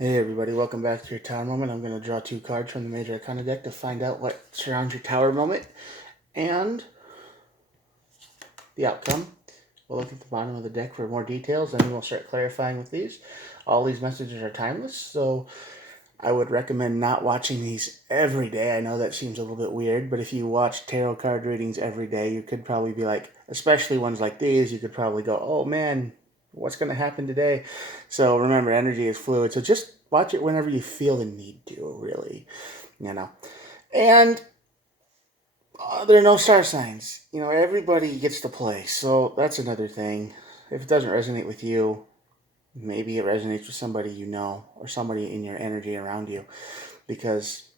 Hey everybody, welcome back to your tower moment. I'm going to draw two cards from the Major Arcana deck to find out what surrounds your tower moment and the outcome. We'll look at the bottom of the deck for more details, and then we'll start clarifying with these. All these messages are timeless, so I would recommend not watching these every day. I know that seems a little bit weird, but if you watch tarot card readings every day, you could probably be like, especially ones like these, you could probably go, oh man, what's going to happen today? So remember, energy is fluid, so just watch it whenever you feel the need to, really, you know. And there are no star signs. Everybody gets to play, so that's another thing. If it doesn't resonate with you, maybe it resonates with somebody you know or somebody in your energy around you. Because,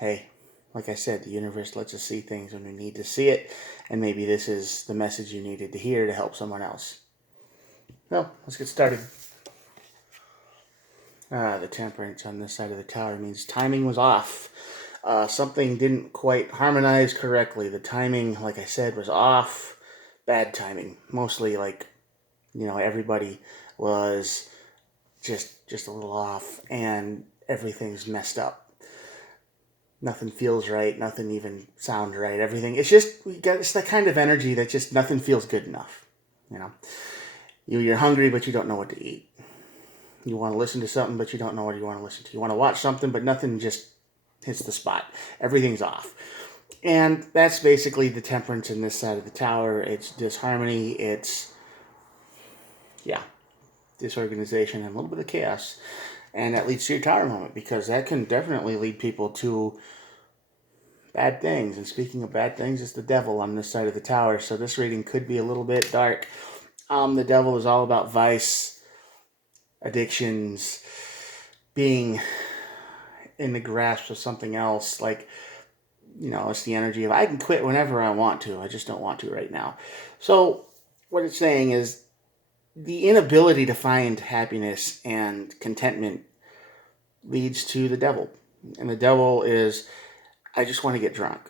hey, like I said, the universe lets us see things when we need to see it, and maybe this is the message you needed to hear to help someone else. Well, let's get started. The temperance on this side of the tower means timing was off. Something didn't quite harmonize correctly. The timing, like I said, was off. Bad timing. Mostly everybody was just a little off, and everything's messed up. Nothing feels right. Nothing even sounds right. Everything. It's that kind of energy that just nothing feels good enough. You're hungry, but you don't know what to eat. You want to listen to something, but you don't know what you want to listen to. You want to watch something, but nothing just hits the spot. Everything's off. And that's basically the temperance in this side of the tower. It's disharmony. It's, disorganization and a little bit of chaos. And that leads to your tower moment, because that can definitely lead people to bad things. And speaking of bad things, it's the devil on this side of the tower. So this reading could be a little bit dark. The devil is all about vice, addictions, being in the grasp of something else. It's the energy of, I can quit whenever I want to. I just don't want to right now. So what it's saying is the inability to find happiness and contentment leads to the devil. And the devil is, I just want to get drunk.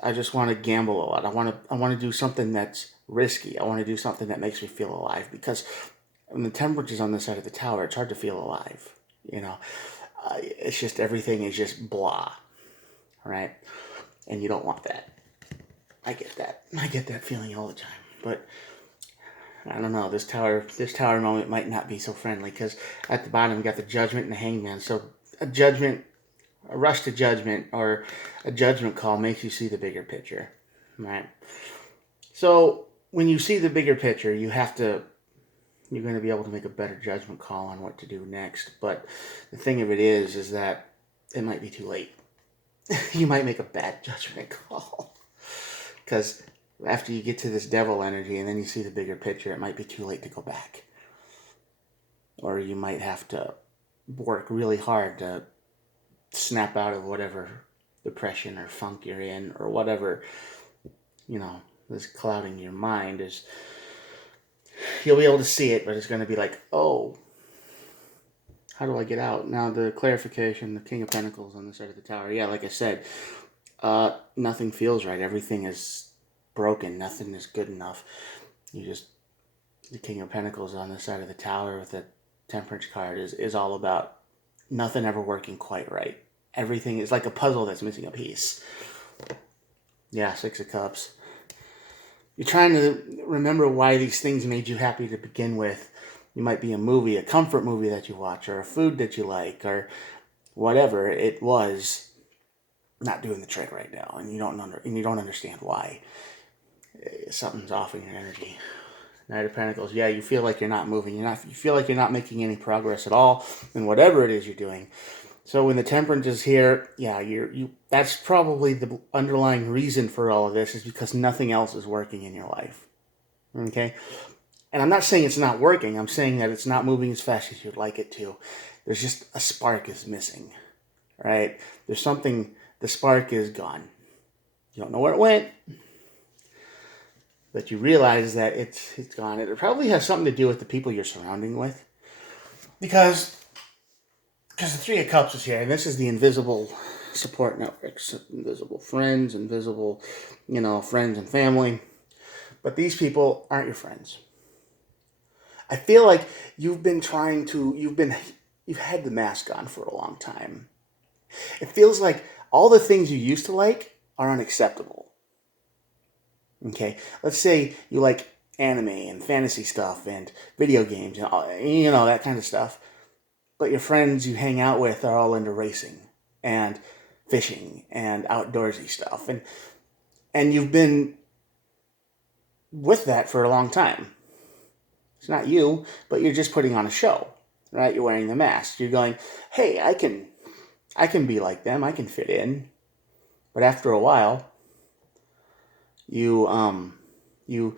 I just want to gamble a lot. I want to do something that's risky. I want to do something that makes me feel alive, because when the temperature's on this side of the tower, it's hard to feel alive. It's just, everything is just blah, right? And you don't want that. I get that. I get that feeling all the time. But I don't know. This tower moment might not be so friendly, because at the bottom we got the Judgment and the Hangman. So a rush to judgment, or a judgment call, makes you see the bigger picture, right? So when you see the bigger picture, you're going to be able to make a better judgment call on what to do next. But the thing of it is that it might be too late. You might make a bad judgment call, because after you get to this devil energy and then you see the bigger picture, it might be too late to go back. Or you might have to work really hard to snap out of whatever depression or funk you're in, or whatever, is clouding your mind. Is You'll be able to see it, but it's going to be like, oh, how do I get out? Now, the clarification, the King of Pentacles on the side of the tower. Yeah, like I said, nothing feels right. Everything is broken. Nothing is good enough. The King of Pentacles on the side of the tower with the Temperance card is all about nothing ever working quite right. Everything is like a puzzle that's missing a piece. Yeah, Six of Cups. You're trying to remember why these things made you happy to begin with. You might be a movie, a comfort movie that you watch, or a food that you like, or whatever it was, not doing the trick right now, and you don't understand why. Something's off in your energy. Knight of Pentacles. Yeah, you feel like you're not moving. You feel like you're not making any progress at all in whatever it is you're doing. So when the Temperance is here, yeah, that's probably the underlying reason for all of this, is because nothing else is working in your life. Okay? And I'm not saying it's not working. I'm saying that it's not moving as fast as you'd like it to. There's just a spark is missing, right? There's something, the spark is gone. You don't know where it went, but you realize that it's gone. It probably has something to do with the people you're surrounding with. Because the Three of Cups is here, and this is the invisible support networks, invisible friends, invisible, friends and family. But these people aren't your friends. I feel like you've been you've had the mask on for a long time. It feels like all the things you used to like are unacceptable. Okay, let's say you like anime and fantasy stuff and video games and that kind of stuff. But your friends you hang out with are all into racing and fishing and outdoorsy stuff, and you've been with that for a long time. It's not you, but you're just putting on a show, right? You're wearing the mask. You're going, hey, I can be like them. I can fit in. But after a while, you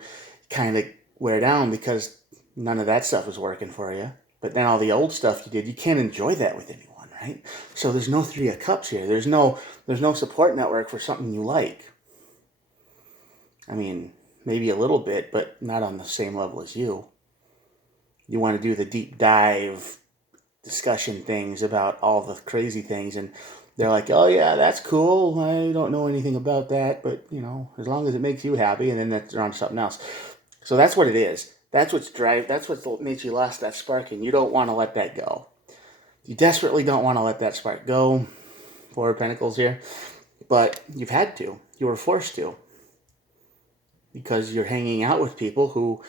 kind of wear down because none of that stuff is working for you. But then all the old stuff you did, you can't enjoy that with anyone, right? So there's no Three of Cups here. There's no support network for something you like. I mean, maybe a little bit, but not on the same level as you. You want to do the deep dive discussion things about all the crazy things, and they're like, oh yeah, that's cool, I don't know anything about that, but as long as it makes you happy, and then they're on something else. So that's what it is. That's what makes you lost that spark, and you don't want to let that go. You desperately don't want to let that spark go. Four of Pentacles here. But you've had to. You were forced to. Because you're hanging out with people who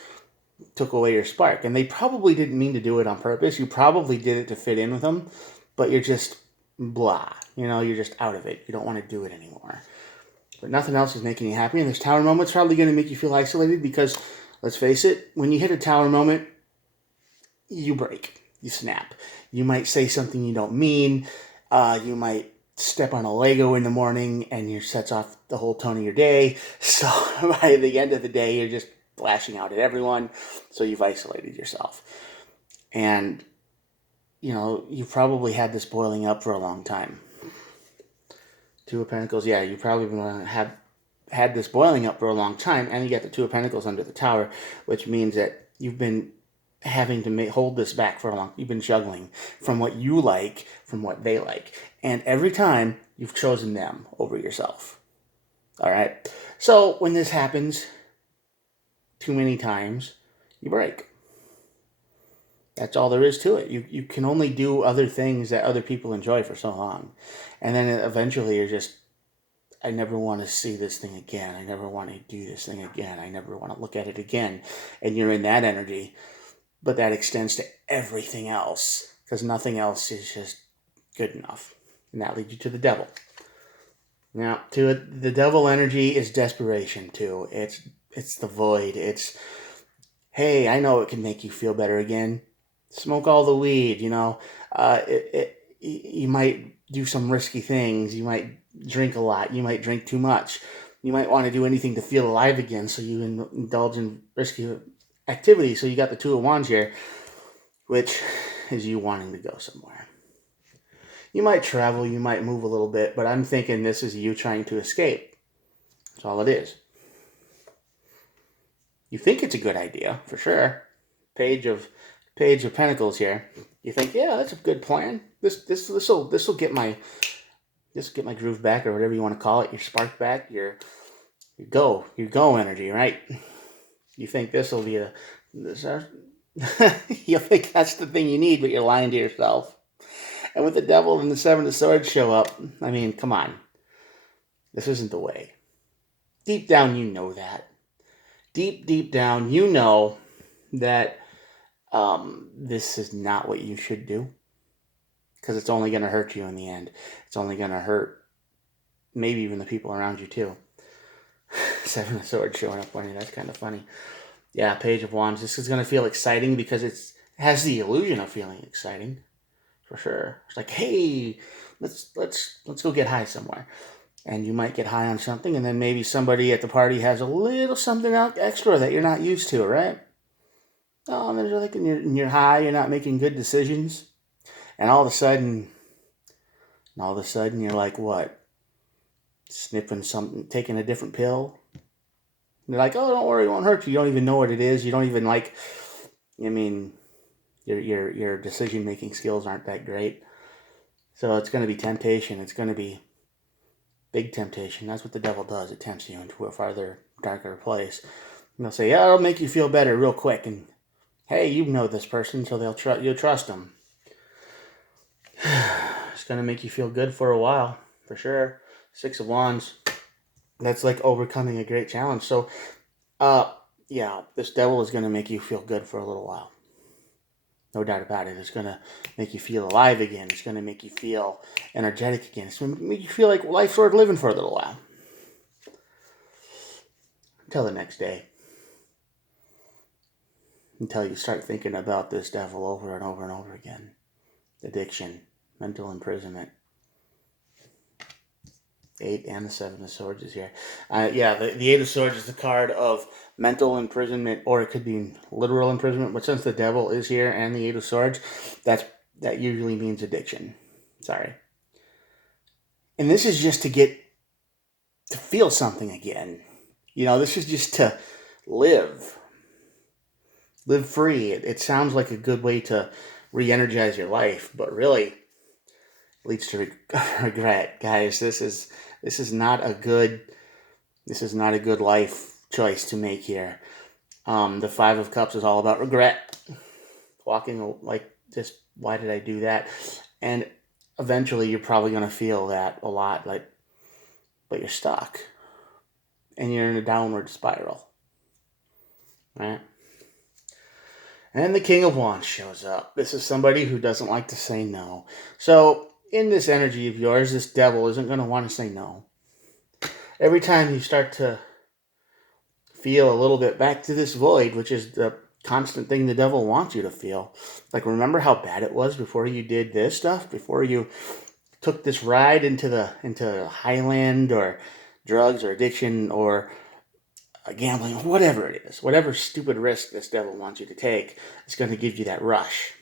took away your spark. And they probably didn't mean to do it on purpose. You probably did it to fit in with them. But you're just blah. You're just out of it. You don't want to do it anymore. But nothing else is making you happy. And this tower moment's probably going to make you feel isolated because, let's face it, when you hit a tower moment, you break. You snap. You might say something you don't mean. You might step on a Lego in the morning and it sets off the whole tone of your day. So by the end of the day, you're just lashing out at everyone. So you've isolated yourself. And, you've probably had this boiling up for a long time. Two of Pentacles, yeah, you probably have had this boiling up for a long time, and you got the Two of Pentacles under the Tower, which means that you've been having to hold this back for a long. You've been juggling from what you like, from what they like, and every time you've chosen them over yourself. All right. So when this happens too many times, you break. That's all there is to it. You can only do other things that other people enjoy for so long, and then eventually you're just, I never want to see this thing again. I never want to do this thing again. I never want to look at it again. And you're in that energy. But that extends to everything else. Because nothing else is just good enough. And that leads you to the Devil. Now, the Devil energy is desperation, too. It's the void. It's, hey, I know it can make you feel better again. Smoke all the weed, you might do some risky things. You might drink a lot. You might drink too much. You might want to do anything to feel alive again, so you indulge in risky activity. So you got the Two of Wands here, which is you wanting to go somewhere. You might travel, you might move a little bit, but I'm thinking this is you trying to escape. That's all it is. You think it's a good idea, for sure. Page of Pentacles here. You think, yeah, that's a good plan. This'll get my groove back, or whatever you want to call it, your spark back, your go energy, right? You think this'll be you think that's the thing you need, but you're lying to yourself. And with the Devil and the Seven of Swords show up, I mean, come on. This isn't the way. Deep down, you know that. Deep down, you know that this is not what you should do. Because it's only going to hurt you in the end. It's only going to hurt maybe even the people around you too. Seven of Swords showing up on you. That's kind of funny. Yeah, Page of Wands. This is going to feel exciting because it has the illusion of feeling exciting. For sure. It's like, hey, let's go get high somewhere. And you might get high on something, and then maybe somebody at the party has a little something extra that you're not used to, right? Oh, and then you're like, you're high, you're not making good decisions. And all of a sudden you're like, what? Sniffing something, taking a different pill? And they're like, oh, don't worry, it won't hurt you. You don't even know what it is. You don't even your decision-making skills aren't that great. So it's going to be temptation. It's going to be big temptation. That's what the Devil does. It tempts you into a farther, darker place. And they'll say, yeah, it'll make you feel better real quick. And, hey, you know this person, so you'll trust them. It's going to make you feel good for a while, for sure. Six of Wands. That's like overcoming a great challenge. So, uh, yeah, this devil is going to make you feel good for a little while. No doubt about it. It's going to make you feel alive again. It's going to make you feel energetic again. It's going to make you feel like life's worth living for a little while. Until the next day. Until you start thinking about this devil over and over and over again. Addiction, mental imprisonment. 8 and the 7 of Swords is here. The 8 of Swords is the card of mental imprisonment, or it could be literal imprisonment. But since the devil is here and the 8 of Swords, that usually means addiction. Sorry. And this is just to feel something again. This is just to live free. It sounds like a good way to re-energize your life, but really leads to regret, guys. This is not a good life choice to make here. The 5 of Cups is all about regret. Walking like just, why did I do that? And eventually you're probably going to feel that a lot, but you're stuck. And you're in a downward spiral. Right? And then the King of Wands shows up. This is somebody who doesn't like to say no. So in this energy of yours, this devil isn't going to want to say no. Every time you start to feel a little bit back to this void, which is the constant thing the devil wants you to feel. Like, remember how bad it was before you did this stuff? Before you took this ride into Highland or drugs or addiction or gambling, whatever it is, whatever stupid risk this devil wants you to take, it's going to give you that rush.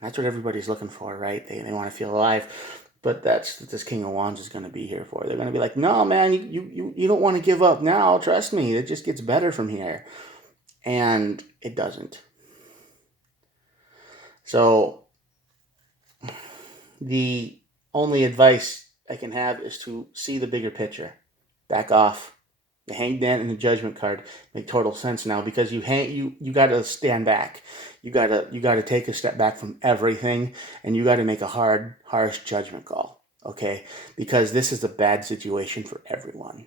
That's what everybody's looking for, right? They want to feel alive. But that's what this King of Wands is going to be here for. They're going to be like, no, man, you don't want to give up now. Trust me, it just gets better from here. And it doesn't. So the only advice I can have is to see the bigger picture. Back off. The Hanged Man and the Judgment card make total sense now, because you got to stand back. You got to take a step back from everything, and you got to make a harsh judgment call. Okay, because this is a bad situation for everyone.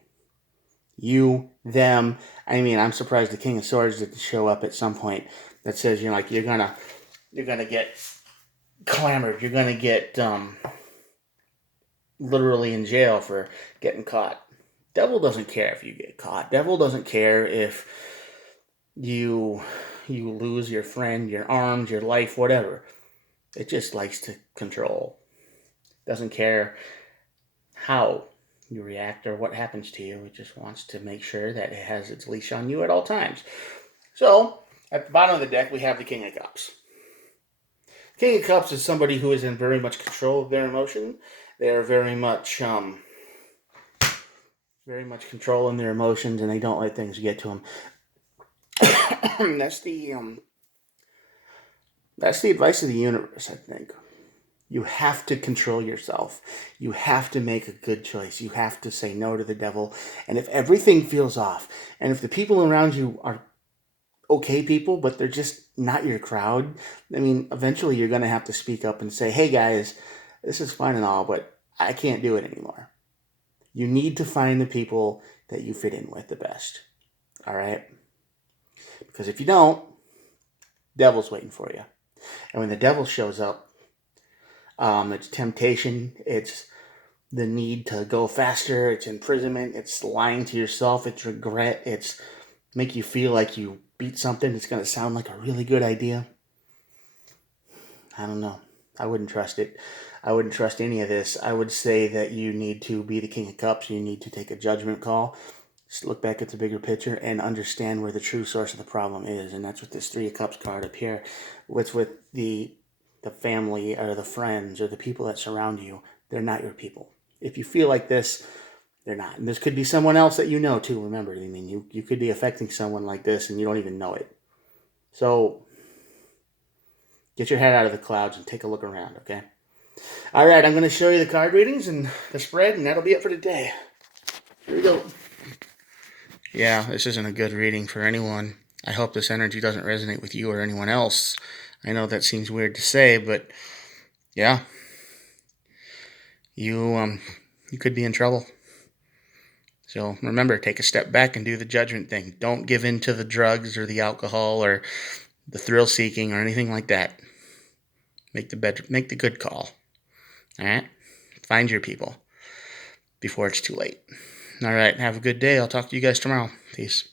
You, them. I mean, I'm surprised the King of Swords didn't show up at some point. That says, you're gonna get clamored. You're gonna get literally in jail for getting caught. Devil doesn't care if you get caught. Devil doesn't care if you lose your friend, your arms, your life, whatever. It just likes to control. Doesn't care how you react or what happens to you. It just wants to make sure that it has its leash on you at all times. So, at the bottom of the deck, we have the King of Cups. King of Cups is somebody who is in very much control of their emotion. They are very much controlling their emotions, and they don't let things get to them. That's the advice of the universe, I think. You have to control yourself. You have to make a good choice. You have to say no to the devil. And if everything feels off, and if the people around you are okay people, but they're just not your crowd, I mean, eventually you're going to have to speak up and say, hey guys, this is fine and all, but I can't do it anymore. You need to find the people that you fit in with the best. All right? Because if you don't, devil's waiting for you. And when the devil shows up, it's temptation, it's the need to go faster, it's imprisonment, it's lying to yourself, it's regret, it's make you feel like you beat something. It's going to sound like a really good idea. I don't know. I wouldn't trust it. I wouldn't trust any of this. I would say that you need to be the King of Cups. You need to take a judgment call. Just look back at the bigger picture and understand where the true source of the problem is. And that's with this 3 of Cups card up here. What's with the family or the friends or the people that surround you. They're not your people. If you feel like this, they're not. And this could be someone else that you know too. Remember, I mean, you could be affecting someone like this and you don't even know it. So get your head out of the clouds and take a look around, okay? All right, I'm going to show you the card readings and the spread, and that'll be it for today. Here we go. Yeah, this isn't a good reading for anyone. I hope this energy doesn't resonate with you or anyone else. I know that seems weird to say, but yeah, you could be in trouble. So remember, take a step back and do the judgment thing. Don't give in to the drugs or the alcohol or the thrill seeking or anything like that. Make the good call. All right? Find your people before it's too late. All right, have a good day. I'll talk to you guys tomorrow. Peace.